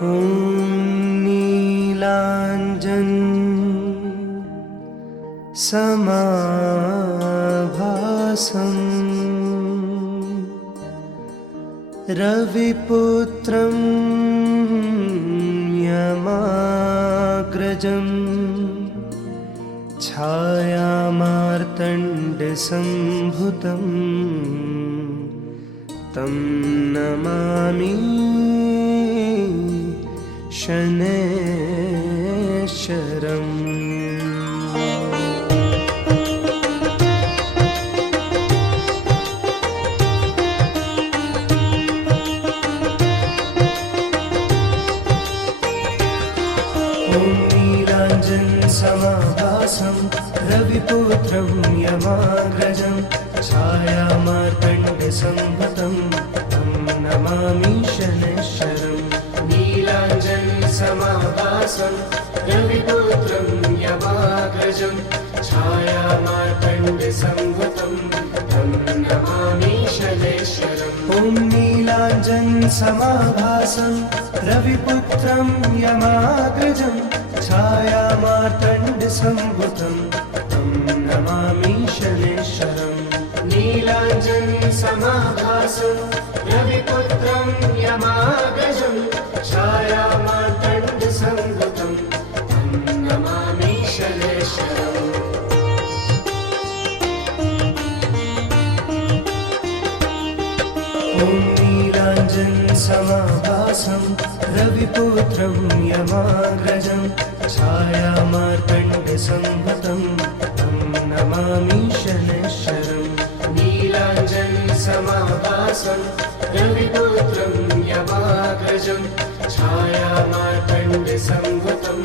ॐ नीलाञ्जन समाभासं रविपुत्रं यमाग्रजं छायामार्तण्डसम्भुतं तं नमामि शनैश्चरम्। समाभासं रविपुत्रं यमाग्रजं छायामार्तण्डसम्भुतं तं नमामि शनैश्चरम्। नीलाञ्जन समाभासं रविपुत्रं यमाग्रजं छायामार्तण्डसम्भुतं तं नमामि शनैश्चरम्। ॐ नीलाञ्जन समाभासं रविपुत्रं यमाग्रजं छायामार्तण्डसम्भुतं तं नमामि शनैश्चरम्। नीलाञ्जन समाभासं रविपुत्रं यमाग्रजं छायामार्तण्डसम्भुतं तं नमामि शनैश्चरम्। ॐ नीलाञ्जन समाभासं रविपुत्रं यमाग्रजं छायामार्तण्डसम्भुतं तं नमामि शनैश्चरम्। नीलाञ्जन समाभासं रविपुत्रं यमाग्रजं छायामार्तण्डसम्भुतं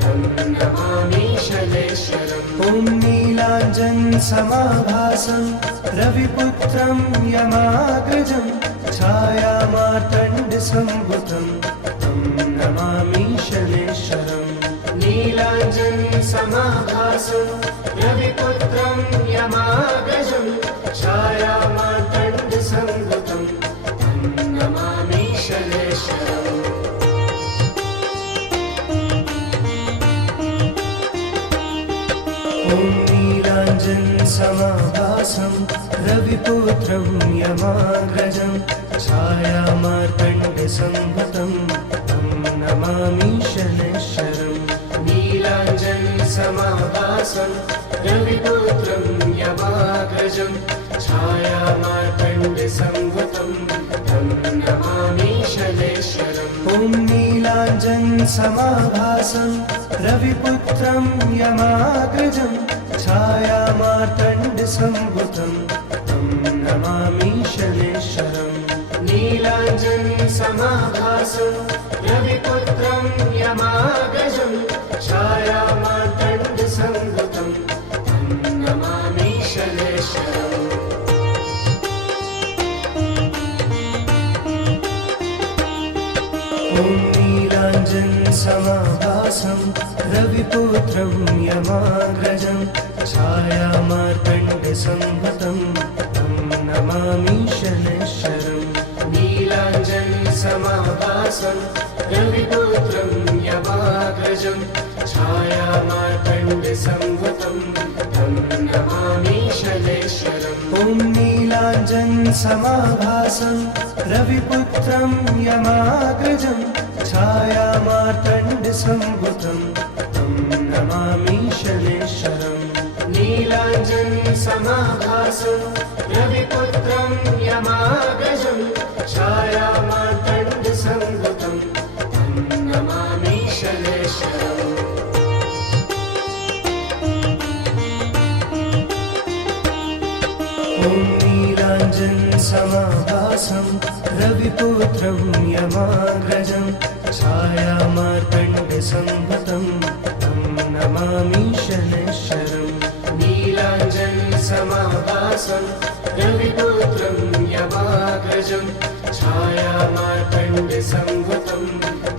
तं नमामि शनैश्चरम्। ॐ नीलाञ्जन समाभासं रविपुत्रं यमाग्रजं छायामार्तण्डसम्भुतं तं नमामि शनैश्चरम्। नीलाञ्जन समाभासं रविपुत्रं यमाग्रजं छायामार्तण्डसम्भुतं तं नमामि शनैश्चरम्। ॐ नीलाञ्जन समाभासं रविपुत्रं यमाग्रजं छायामार्तण्डसम्भुतं तं नमामि शनैश्चरम्। नीलाञ्जन समाभासं रविपुत्रं यमाग्रजं छायामार्तण्डसम्भुतं तं नमामि शनैश्चरम्। ॐ नीलाञ्जन समाभासं रविपुत्रं यमाग्रजं छायामार्तण्डसम्भुतं तं नमामि शनैश्चरम्। नीलाञ्जन समाभासं रविपुत्रं यमाग्रजं छायामार्तण्डसम्भुतं तं नमामि शनैश्चरम्। ॐ नीलाञ्जन समाभासं रविपुत्रं यमाग्रजं छायामार्तण्डसम्भुतं तं नमामि शनैश्चरम्। नीलाञ्जन समाभासं रविपुत्रं यमाग्रजं छायामार्तण्डसम्भुतं तं नमामि शनैश्चरम्। ॐ नीलाञ्जन समाभासं रविपुत्रं यमाग्रजं छायामार्तण्डसम्भुतं तं नमामि शनैश्चरम्। नीलाञ्जन समाभासं रविपुत्रं यमाग्रजं छायामार्तण्डसम्भुतं तं नमामि शनैश्चरम्। ॐ नीलाञ्जन समाभासं रविपुत्रं यमाग्रजं छायामार्तण्डसम्भुतं तं नमामि शनैश्चरम्। नीलाञ्जन समाभासं रविपुत्रं यमाग्रजं छायामार्तण्डसम्भुतं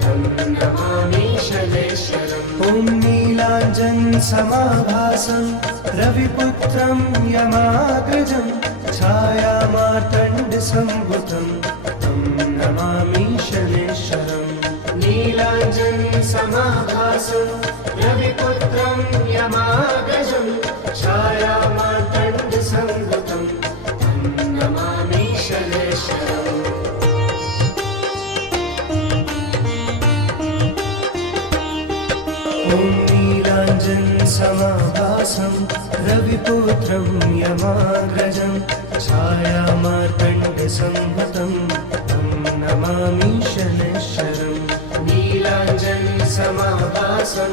तं नमामि शनैश्चरम्। ॐ नीलाञ्जन समाभासं रविपुत्रं यमाग्रजं छायामार्तण्डसम्भुतं तं नमामि शनैश्चरम्। समाभासं रविपुत्रं यमाग्रजं छायामार्तण्डसंभूतं तं नमामि शनैश्वरम्। ॐ नीलाञ्जनसमाभासं रविपुत्रं यमाग्रजं छायामार्तण्डसंभूतं तं नमामि शनैश्वरम्। नीलाञ्जनसमाभासं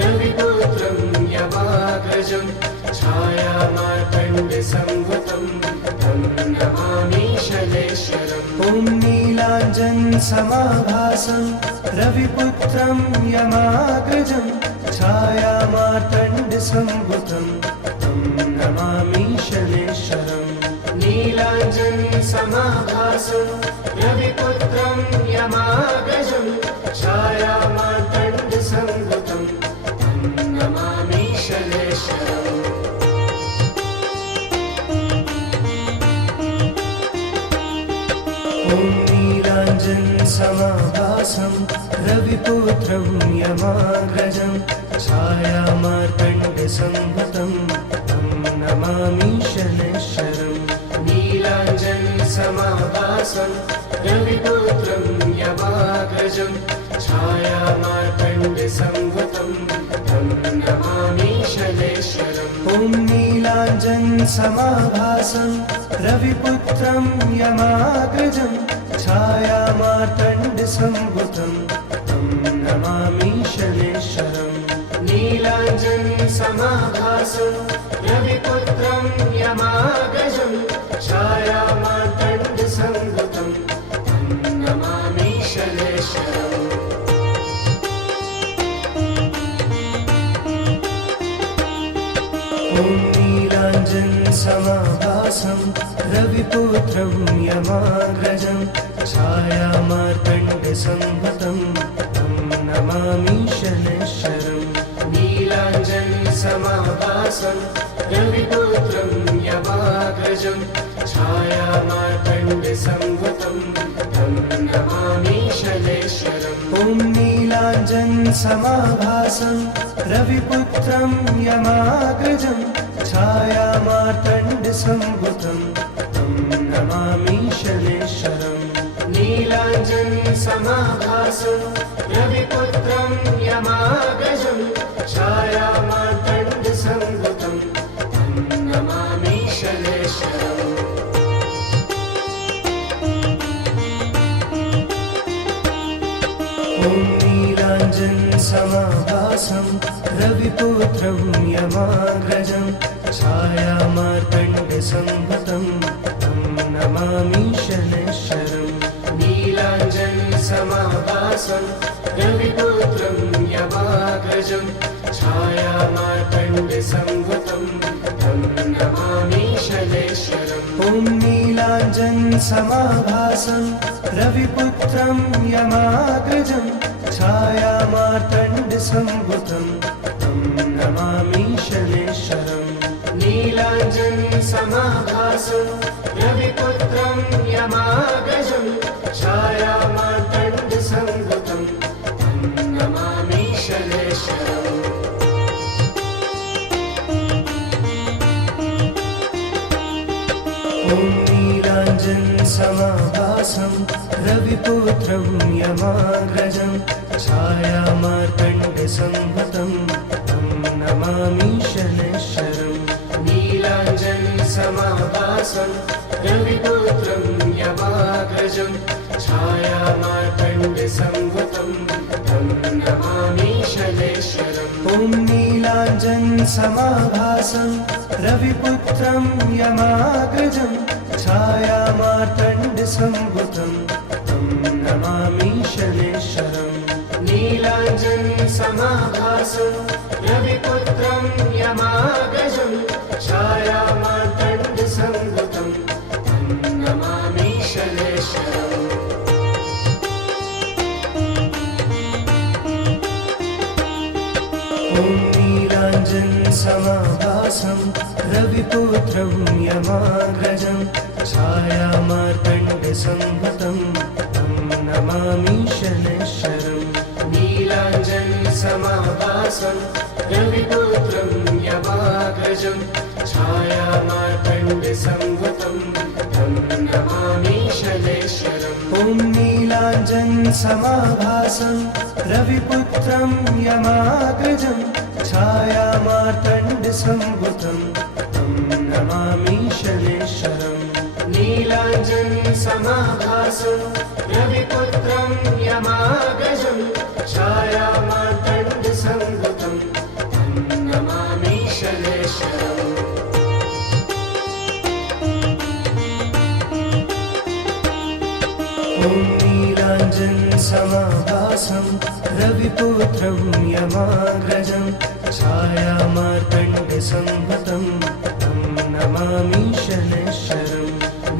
रविपुत्रं यमाग्रजं छायामार्तण्डसंभूतं तं नमामि शनैश्वरम्। ॐ नीलाञ्जनसमाभासं रविपुत्रं यमाग्रजं छायामार्तण्डसंभूतं तं नमामि शनैश्वरम्। नीलाञ्जनसमाभासं रविपुत्रं यमाग्रजं छायामार्तण्डसंभूतं तं नमामि शनैश्वरम्। ॐ नीलाञ्जनसमाभासं रविपुत्रं यमाग्रजं छायामार्तण्डसंभूतं तं नमामि शनैश्वरम्। नीलाञ्जनसमाभासं रविपुत्रं यमाग्रजं छायामार्तण्डसंभूतं तं नमामि शनैश्वरम्। ॐ नीलाञ्जनसमाभासं रविपुत्रं यमाग्रजं छायामार्तण्डसंभूतं तं नमामि शनैश्वरम्। नीलाञ्जनसमाभासं रविपुत्रं यमाग्रजं छायामार्तण्डसंभूतं तं नमामि शनैश्वरम्। ॐ नीलाञ्जनसमाभासं रविपुत्रं यमाग्रजं छायामार्तण्डसंभूतं तं नमामि शनैश्वरम्। नीलाञ्जनसमाभासं रविपुत्रं यमाग्रजं छायामार्तण्डसंभूतं तं नमामि शनैश्वरम्। ॐ नीलाञ्जनसमाभासं रविपुत्रं यमाग्रजं छायामार्तण्डसंभूतं तं नमामि शनैश्वरम्। नीलाञ्जनसमाभासं रविपुत्रं यमाग्रजं छायामार्तण्डसंभूतं तं नमामि शनैश्वरम्। ॐ नीलाञ्जनसमाभासं रविपुत्रं यमाग्रजं छायामार्तण्डसंभूतं तं नमामि शनैश्वरम्। नीलाञ्जनसमाभासं रविपुत्रं यमाग्रजं छायामार्तण्डसंभूतं तं नमामि शनैश्वरम्। ॐ नीलाञ्जनसमाभासं रविपुत्रं यमाग्रजं छायामार्तण्डसंभूतं तं नमामि शनैश्वरम्। नीलाञ्जनसमाभासं रविपुत्रं यमाग्रजं छायामार्तण्डसंभूतं तं नमामि शनैश्वरम्। ॐ नीलाञ्जनसमाभासं रविपुत्रं यमाग्रजं छायामार्तण्डसंभूतं तं नमामि शनैश्वरम्। नीलाञ्जनसमाभासं रविपुत्रं यमाग्रजं छायामार्तण्डसंभूतं तं नमामि शनैश्वरम्। ॐ नीलाञ्जनसमाभासं रविपुत्रं यमाग्रजं छायामार्तण्डसंभूतं तं नमामि शनैश्वरम्। नीलाञ्जनसमाभासं रविपुत्रं यमाग्रजं छायामार्तण्डसंभूतं तं नमामि शनैश्वरम्। ॐ नीलाञ्जनसमाभासं रविपुत्रं यमाग्रजं छायामार्तण्डसंभूतं तं नमामि शनैश्वरम्। नीलाञ्जनसमाभासं समाभासं रविपुत्रं यमाग्रजं छायामार्तण्डसंभूतं तं नमामि शनैश्वरम्। ॐ नीलाञ्जनसमाभासं रविपुत्रं यमाग्रजं छायामार्तण्डसंभूतं तं नमामि शनैश्वरम्। नीलाञ्जनसमाभासं रविपुत्रं यमाग्रजं छायामार्तण्डसंभूतं तं नमामि शनैश्वरम्। ॐ नीलाञ्जनसमाभासं रविपुत्रं यमाग्रजं छायामार्तण्डसंभूतं तं नमामि शनैश्वरम्।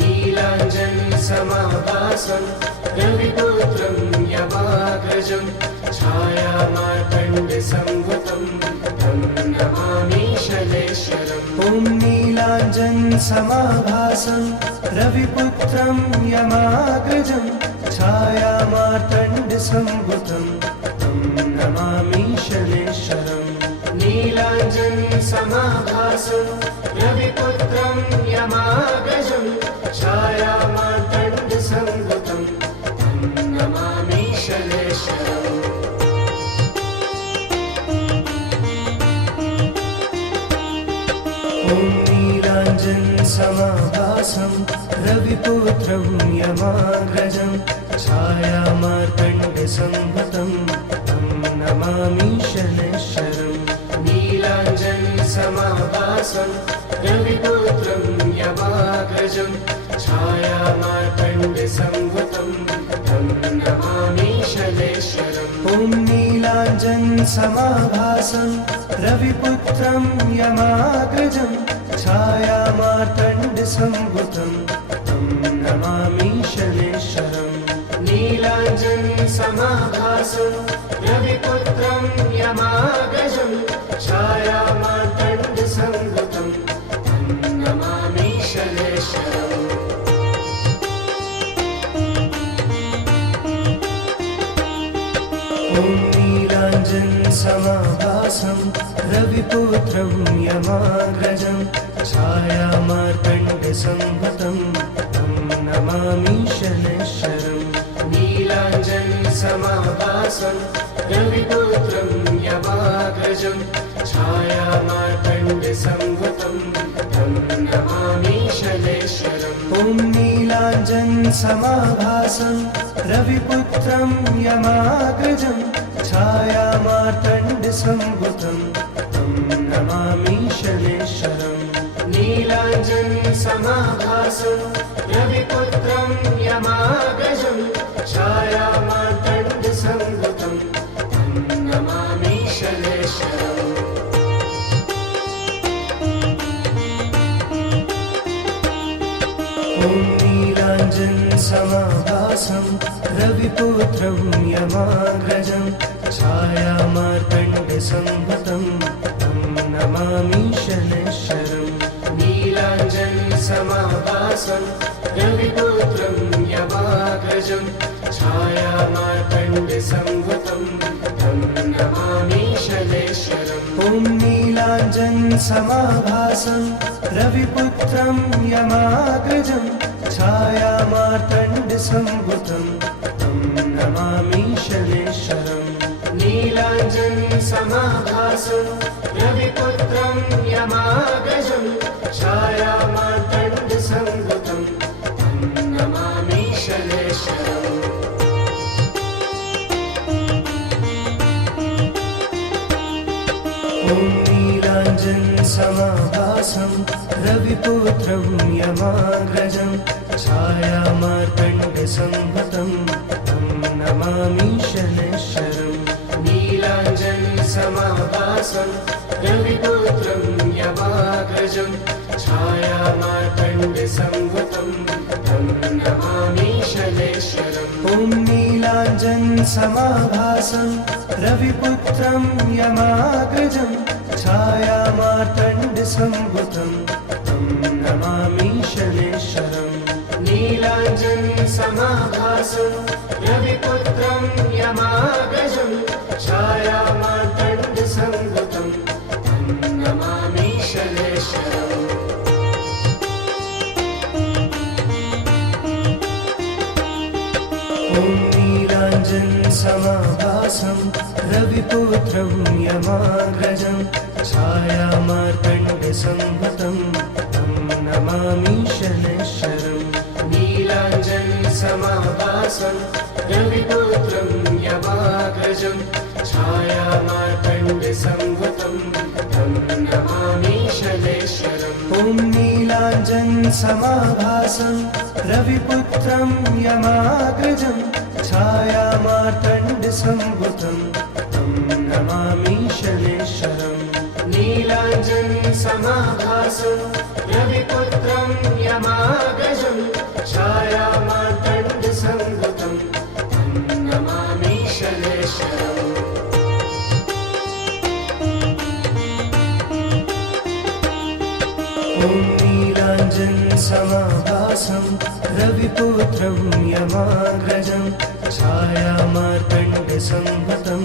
नीलाञ्जनसमाभासं रविपुत्रं यमाग्रजं छायामार्तण्डसंभूतं तं नमामि शनैश्वरम्। ॐ नीलाञ्जनसमाभासं रविपुत्रं यमाग्रजं छायामार्तण्डसंभूतं तं नमामि शनैश्वरम्। नीलाञ्जनसमाभासं रविपुत्रं यमाग्रजं छायामार्तण्डसंभूतं तं नमामि शनैश्वरम्। ॐ नीलाञ्जनसमाभासं रविपुत्रं यमाग्रजं छायामार्तण्डसंभूतं तं नमामि शनैश्वरम्। नीलाञ्जनसमाभासं रविपुत्रं यमाग्रजं छायामार्तण्डसंभूतं तं नमामि शनैश्वरम्। ॐ नीलाञ्जनसमाभासं रविपुत्रं यमाग्रजं छायामार्तण्डसंभूतं तं नमामि शनैश्वरम्। नीलाञ्जनसमाभासं रविपुत्रं यमाग्रजं छायामार्तण्डसंभूतं तं नमामि शनैश्वरम्। ॐ नीलाञ्जनसमाभासं रविपुत्रं यमाग्रजं छायामार्तण्डसंभूतं तं नमामि शनैश्वरम्। नीलाञ्जनसमाभासं रविपुत्रं यमाग्रजं छायामार्तण्डसंभूतं तं नमामि शनैश्वरम्। ॐ नीलाञ्जनसमाभासं रविपुत्रं यमाग्रजं छायामार्तण्डसंभूतं तं नमामि शनैश्वरम्। नीलाञ्जनसमाभासं रविपुत्रं यमाग्रजं छायामार्तण्डसंभूतं तं नमामि शनैश्वरम्। ॐ नीलाञ्जनसमाभासं रविपुत्रं यमाग्रजं छायामार्तण्डसंभूतं तं नमामि शनैश्वरम्। नीलाञ्जनसमाभासं रविपुत्रं यमाग्रजं छायामार्तण्डसंभूतं तं नमामि शनैश्वरम्। ॐ नीलाञ्जनसमाभासं रविपुत्रं यमाग्रजं छायामार्तण्डसंभूतं तं नमामि शनैश्वरम्। नीलाञ्जनसमाभासं रविपुत्रं यमाग्रजं छायामार्तण्डसंभूतं तं नमामि शनैश्वरम्। ॐ नीलाञ्जनसमाभासं रविपुत्रं यमाग्रजं छायामार्तण्डसंभूतं तं नमामि शनैश्वरम्। नीलाञ्जनसमाभासं रविपुत्रं यमाग्रजं छायामार्तण्डसंभूतं तं नमामि शनैश्वरम्। ॐ नीलाञ्जनसमाभासं रविपुत्रं यमाग्रजं छायामार्तण्डसंभूतं तं नमामि शनैश्वरम्। नीलाञ्जनसमाभासं रविपुत्रं यमाग्रजं छायामार्तण्डसंभूतं नीलाञ्जनसमाभासं रविपुत्रं यमाग्रजं छायामार्तण्डसंभूतं तं नमामि शनैश्चरम् नीलाञ्जनसमाभासं रविपुत्रं यमाग्रजं छायामार्तण्डसंभूतं तं नमामि शनैश्चरम् ॐ नीलाञ्जनसमाभासं रविपुत्रं यमाग्रजं छायामार्तण्डसंभूतं तं नमामि शनैश्चरम् नीलाञ्जनसमाभासं रविपुत्रं यमाग्रजं छायामार्तण्डसंभूतं तं नमामि शनैश्चरम् ॐ नीलाञ्जनसमाभासं रविपुत्रं यमाग्रजं छायामार्तण्डसंभूतं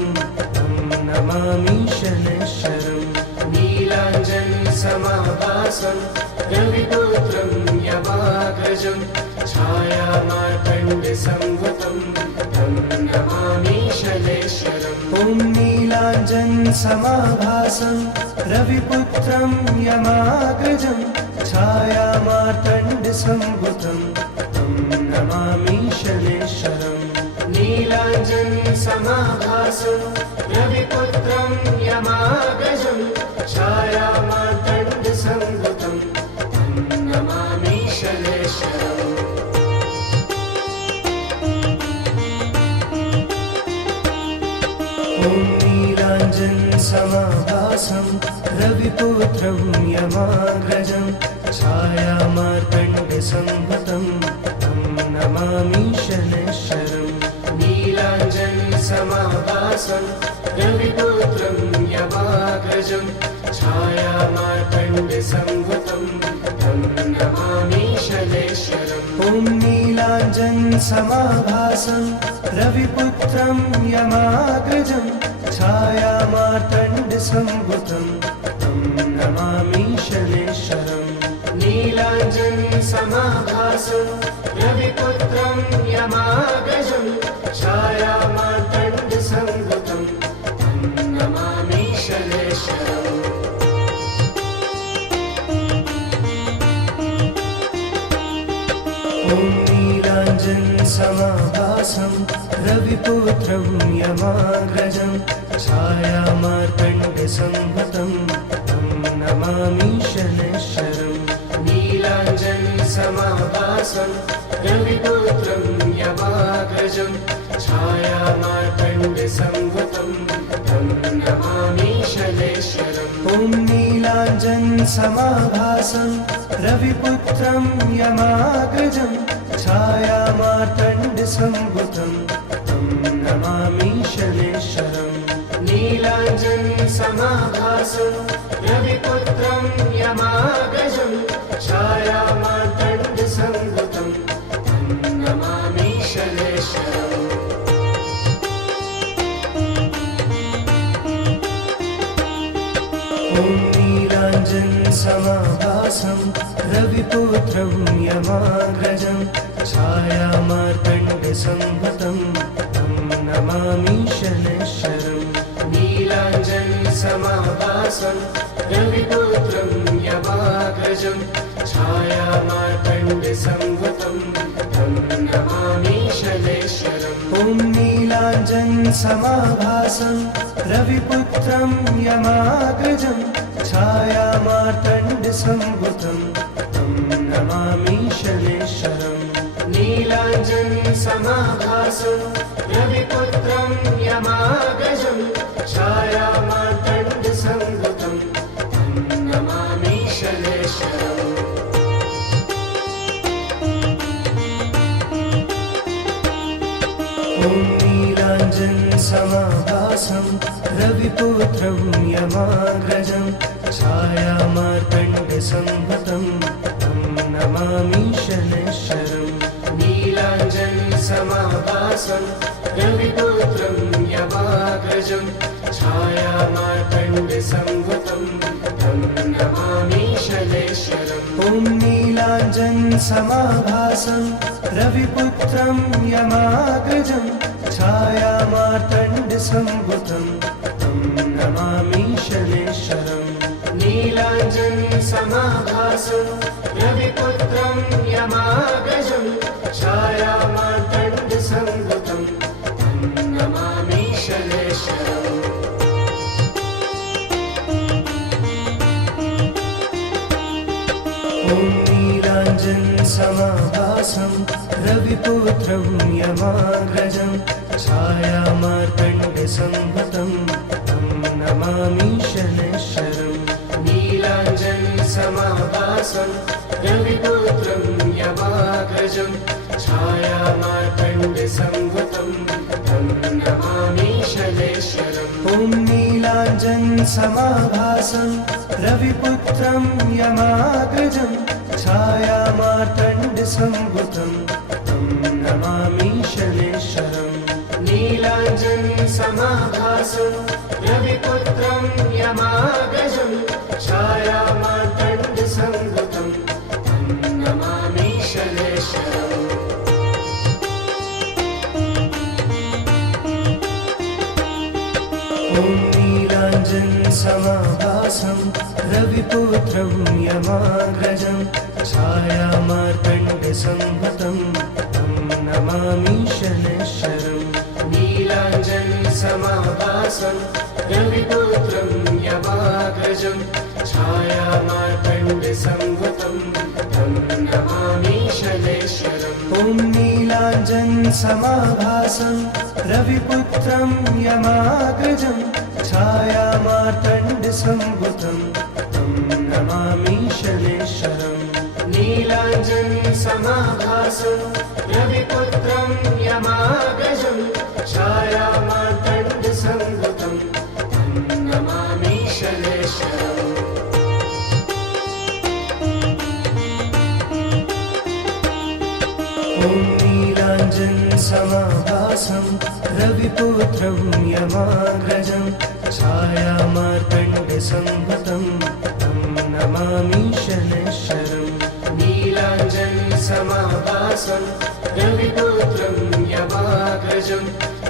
तं नमामि शनैश्चरम् नीलाञ्जनसमाभासं रविपुत्रं यमाग्रजं छायामार्तण्डसंभूतं तं नमामि शनैश्चरम् ॐ नीलाञ्जनसमाभासं रविपुत्रं यमाग्रजं छायामार्तण्डसंभूतं तं नमामि शनैश्चरम् नीलाञ्जनसमाभासं रविपुत्रं यमाग्रजं छायामार्तण्डसंभूतं तं नमामि शनैश्चरम् ॐ नीलाञ्जनसमाभासं रविपुत्रं यमाग्रजं छायामार्तण्डसंभूतं तं नमामि शनैश्चरम् नीलाञ्जनसमाभासं रविपुत्रं यमाग्रजं छायामार्तण्डसंभूतं तं नमामि शनैश्चरम् ॐ नीलाञ्जनसमाभासं रविपुत्रं यमाग्रजं छायामार्तण्डसंभूतं तं नमामि शनैश्चरम् नीलाञ्जनसमाभासं रविपुत्रं यमाग्रजं छायामार्तण्डसंभूतं तं नमामि शनैश्चरम् ॐ नीलाञ्जनसमाभासं रविपुत्रं यमाग्रजं छायामार्तण्डसंभूतं तं नमामि शनैश्चरम् नीलाञ्जनसमाभासं रविपुत्रं यमाग्रजं छायामार्तण्डसंभूतं तं नमामि शनैश्चरम् ॐ नीलाञ्जनसमाभासं रविपुत्रं यमाग्रजं छायामार्तण्डसंभूतं तं नमामि शनैश्चरम् नीलाञ्जनसमाभासं रविपुत्रं यमाग्रजं छायामार्तण्डसंभूतं तं नमामि शनैश्चरम् ॐ नीलाञ्जनसमाभासं रविपुत्रं यमाग्रजं छायामार्तण्डसंभूतं तं नमामि शनैश्चरम् नीलाञ्जनसमाभासं रविपुत्रं यमाग्रजं छायामार्तण्डसंभूतं तं नमामि शनैश्चरम् ॐ नीलाञ्जनसमाभासं रविपुत्रं यमाग्रजं छायामार्तण्डसंभूतं तं नमामि शनैश्चरम् नीलाञ्जनसमाभासं रविपुत्रं यमाग्रजं छायामार्तण्डसंभूतं तं नमामि शनैश्चरम् ॐ नीलाञ्जनसमाभासं रविपुत्रं यमाग्रजं छायामार्तण्डसंभूतं तं नमामि शनैश्चरम् नीलाञ्जनसमाभासं रविपुत्रं यमाग्रजं छायामार्तण्डसंभूतं तं नमामि शनैश्चरम् ॐ नीलाञ्जनसमाभासं रविपुत्रं यमाग्रजं यमाग्रजं तं नमामि शनैश्वरम् नीलाञ्जनसमाभासं रविपुत्रं यमाग्रजं छायामार्तण्डसंभूतं तं नमामि शनैश्वरम् ॐ नीलाञ्जनसमाभासं रविपुत्रं यमाग्रजं छायामार्तण्डसंभूतं तं नमामि शनैश्वरम् नीलाञ्जनसमाभासं रविपुत्रं यमाग्रजं छायामार्तण्डसंभूतं तं नमामि शनैश्वरम् ॐ नीलाञ्जनसमाभासं रविपुत्रं यमाग्रजं छायामार्तण्डसंभूतं तं नमामि शनैश्वरम् नीलाञ्जनसमाभासं रविपुत्रं यमाग्रजं छायामार्तण्डसंभूतं तं नमामि शनैश्वरम् ॐ नीलाञ्जनसमाभासं रविपुत्रं यमाग्रजं छायामार्तण्डसंभूतं तं नमामि शनैश्वरम् नीलाञ्जनसमाभासं रविपुत्रं यमाग्रजं छायामार्तण्डसंभूतं तं नमामि शनैश्वरम् ॐ नीलाञ्जनसमाभासं रविपुत्रं यमाग्रजं छायामार्तण्डसंभूतं तं नमामि शनैश्वरम् नीलाञ्जनसमाभासं रविपुत्रं यमाग्रजं छायामार्तण्डसंभूतं तं नमामि शनैश्वरम् ॐ नीलाञ्जनसमाभासं रविपुत्रं यमाग्रजं छायामार्तण्डसंभूतं तं नमामि शनैश्वरम् नीलाञ्जनसमाभासं रविपुत्रं यमाग्रजं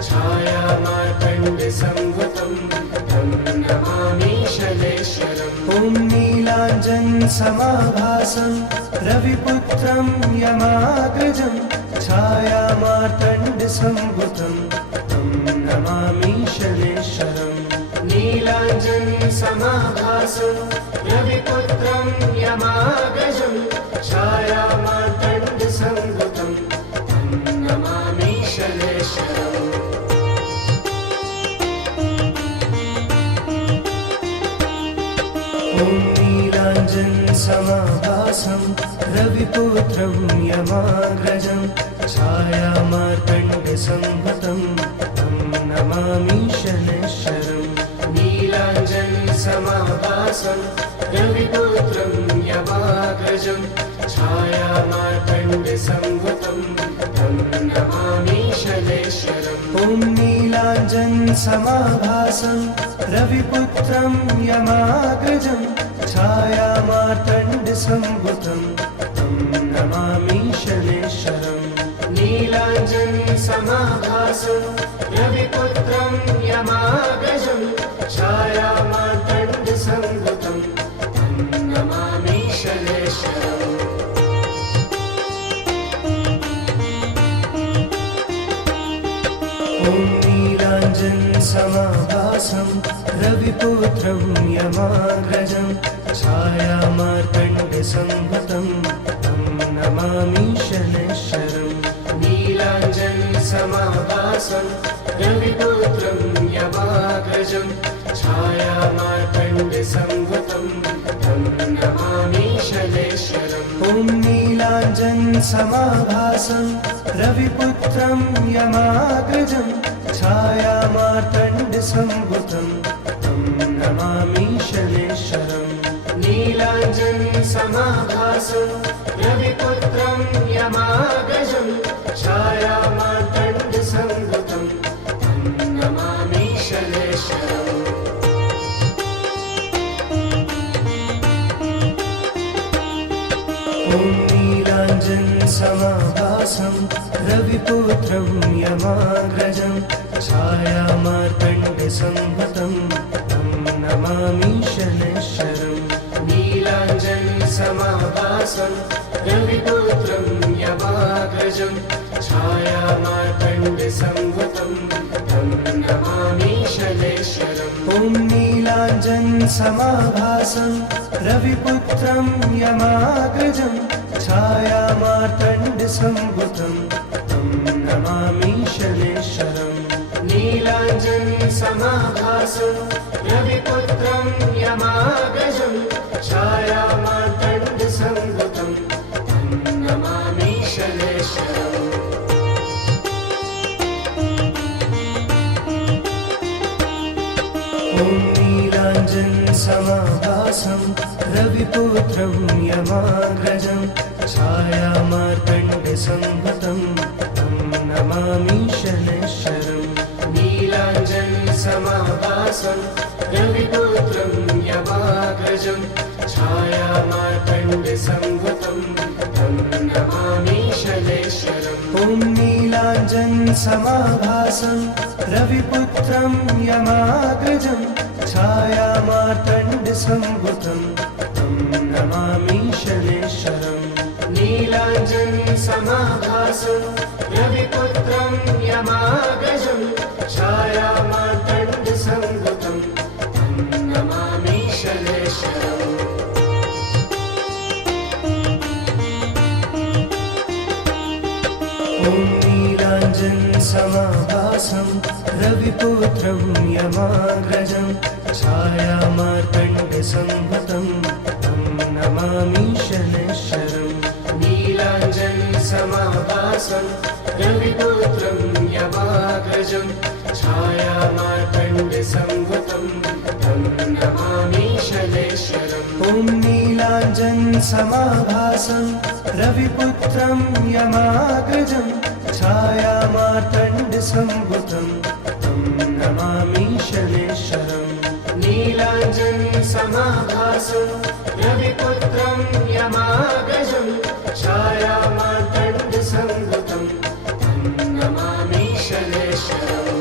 छायामार्तण्डसंभूतं तं नमामि शनैश्वरम् ॐ नीलाञ्जनसमाभासं रविपुत्रं यमाग्रजं छायामार्तण्डसंभूतं तं नमामि शनैश्वरम् नीलाञ्जनसमाभासं रविपुत्रं यमाग्रजं छायामार्तण्डसंभूतं तं नमामि शनैश्वरम् ॐ नीलाञ्जनसमाभासं रविपुत्रं यमाग्रजं छायामार्तण्डसंभूतं तं नमामि शनैश्वरम् नीलाञ्जनसमाभासं रविपुत्रं यमाग्रजं छायामार्तण्डसंभूतं तं नमामि शनैश्वरम् ॐ नीलाञ्जनसमाभासं रविपुत्रं यमाग्रजं छायामार्तण्डसंभूतं तं नमामि शनैश्वरम् नीलाञ्जनसमाभासं रविपुत्रं यमाग्रजं छायामार्तण्डसंभूतं तं नमामि शनैश्वरम् ॐ नीलाञ्जनसमाभासं रविपुत्रं यमाग्रजं छायामार्तण्डसंभूतं तं नमामि शनैश्वरम् नीलाञ्जनसमाभासं रविपुत्रं यमाग्रजं छायामार्तण्डसंभूतं तं नमामि शनैश्वरम् ॐ नीलाञ्जनसमाभासं रविपुत्रं यमाग्रजं छायामार्तण्डसंभूतं तं नमामि शनैश्वरम् नीलाञ्जनसमाभासं रविपुत्रं यमाग्रजं छायामार्तण्डसंभूतं तं नमामि शनैश्वरम् ॐ नीलाञ्जनसमाभासं रविपुत्रं यमाग्रजं छायामार्तण्डसंभुतं तं नमामि शनैश्चरम् नीलाञ्जनसमाभासं रविपुत्रं यमाग्रजं छायामार्तण्डसंभुतं तं नमामि शनैश्चरम् ॐ नीलाञ्जनसमाभासं रविपुत्रं यमाग्रजं छायामार्तण्डसंभुतं तं नमामि शनैश्चरम् नीलाञ्जनसमाभासं रविपुत्रं यमाग्रजं छायामार्तण्डसंभुतं तं नमामि शनैश्चरम् ॐ नीलाञ्जनसमाभासं रविपुत्रं यमाग्रजं छायामार्तण्डसंभुतं तं नमामि शनैश्चरम् नीलाञ्जनसमाभासं रविपुत्रं यमाग्रजं छायामार्तण्डसंभुतं तं नमामि शनैश्चरम् ॐ नीलाञ्जनसमाभासं रविपुत्रं यमाग्रजं छायामार्तण्डसंभुतं तं नमामि शनैश्चरम् नीलाञ्जनसमाभासं रविपुत्रं यमाग्रजं छायामार्तण्डसंभुतं तं नमामि शनैश्चरम् ॐ नीलाञ्जनसमाभासं रविपुत्रं यमाग्रजं छायामार्तण्डसंभुतं तं नमामि शनैश्चरम् नीलाञ्जनसमाभासं रविपुत्रं यमाग्रजं छायामार्तण्डसंभुतं तं नमामि शनैश्चरम् ॐ नीलाञ्जनसमाभासं रविपुत्रं यमाग्रजं छायामार्तण्डसंभुतं तं नमामि शनैश्चरम् नीलाञ्जनसमाभासं रविपुत्रं यमाग्रजं छायामार्तण्डसंभुतं तं नमामि शनैश्चरम्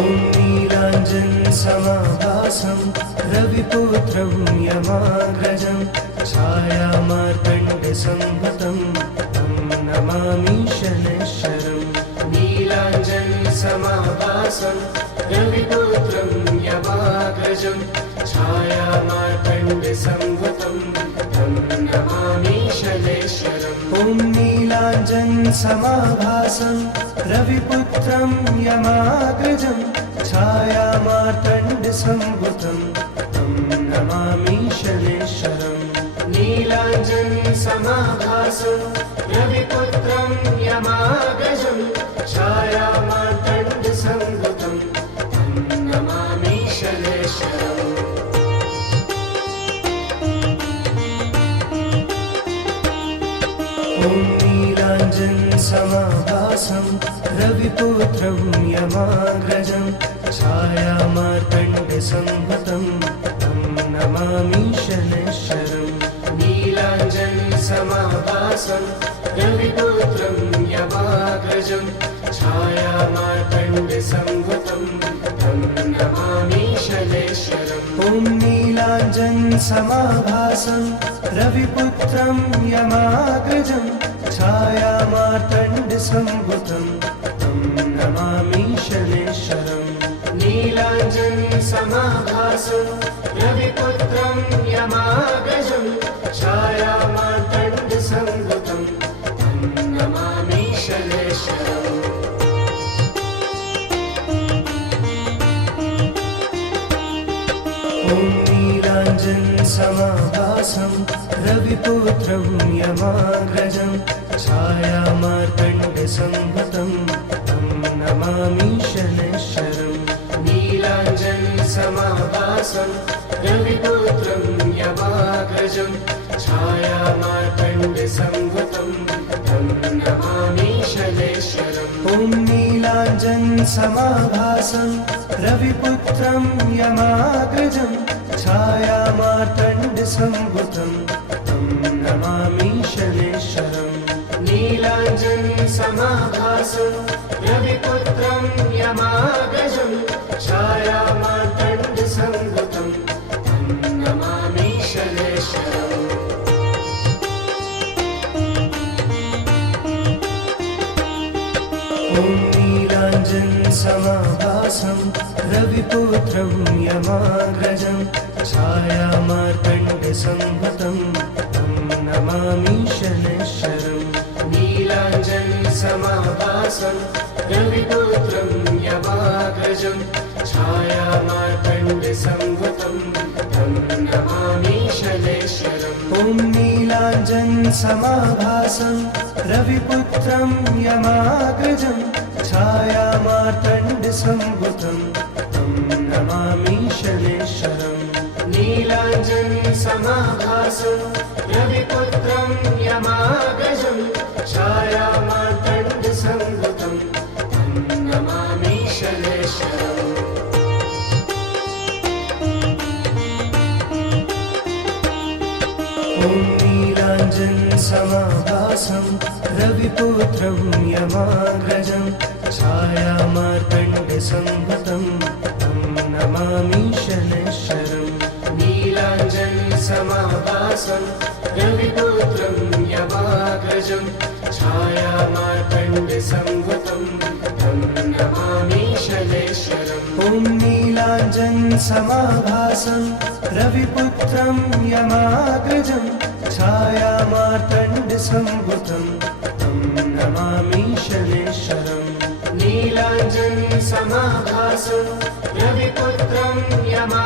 ॐ नीलाञ्जनसमाभासं रविपुत्रं यमाग्रजं छायामार्तण्डसंभुतं तं नमामि शनैश्चरम् नीलाञ्जनसमाभासं रविपुत्रं यमाग्रजं छायामार्तण्डसंभुतं तं नमामि शनैश्चरम् ॐ नीलाञ्जनसमाभासं रविपुत्रं यमाग्रजं छायामार्तण्डसंभुतं तं नमामि शनैश्चरम् नीलाञ्जनसमाभासं रविपुत्रं यमाग्रजं छायामार्तण्डसंभुतं तं नमामि शनैश्चरम् ॐ नीलाञ्जनसमाभासं रविपुत्रं यमाग्रजं छायामार्तण्डसंभुतं तं नमामि शनैश्चरम् नीलाञ्जनसमाभासं रविपुत्रं यमाग्रजं छायामार्तण्डसंभुतं तं नमामि शनैश्चरम् ॐ नीलाञ्जनसमाभासं रविपुत्रं यमाग्रजं छायामार्तण्डसंभुतं तं नमामि शनैश्चरम् नीलाञ्जनसमाभासं रविपुत्रं यमाग्रजं छायामार्तण्डसंभुतं तं नमामि शनैश्चरम् ॐ नीलाञ्जनसमाभासं रविपुत्रं यमाग्रजं छायामार्तण्डसंभुतं तं नमामि शनैश्चरम् नीलाञ्जनसमाभासं रविपुत्रं यमाग्रजं छायामार्तण्डसंभुतं तं नमामि शनैश्चरम् ॐ नीलाञ्जनसमाभासं रविपुत्रं यमाग्रजं छायामार्तण्डसंभुतं तं नमामि नमामि शनैश्वरम् नीलाञ्जनसमाभासं रविपुत्रं यमाग्रजं छायामार्तण्डसंभूतं तं नमामि शनैश्वरम् ॐ नीलाञ्जनसमाभासं रविपुत्रं यमाग्रजं छायामार्तण्डसंभूतं तं नमामि शनैश्वरम् नीलाञ्जनसमाभासं रविपुत्रं यमाग्रजं छायामार्तण्डसंभूतं तं नमामि शनैश्वरम् ॐ नीलाञ्जनसमाभासं रविपुत्रं यमाग्रजं छायामार्तण्डसंभूतं तं नमामि शनैश्वरम् नीलाञ्जनसमाभासं रविपुत्रं यमाग्रजं छायामार्तण्डसंभूतं तं नमामि शनैश्वरम् ॐ नीलाञ्जनसमाभासं रविपुत्रं यमाग्रजं छायामार्तण्डसंभूतं तं नमामि शनैश्वरम् नीलाञ्जनसमाभासं रविपुत्रं यमाग्रजं छायामार्तण्डसंभूतं तं नमामि शनैश्वरम् ॐ नीलाञ्जनसमाभासं रविपुत्रं यमाग्रजं छायामार्तण्डसंभूतं तं नमामि शनैश्वरम् नीलाञ्जनसमाभासं रविपुत्रं यमा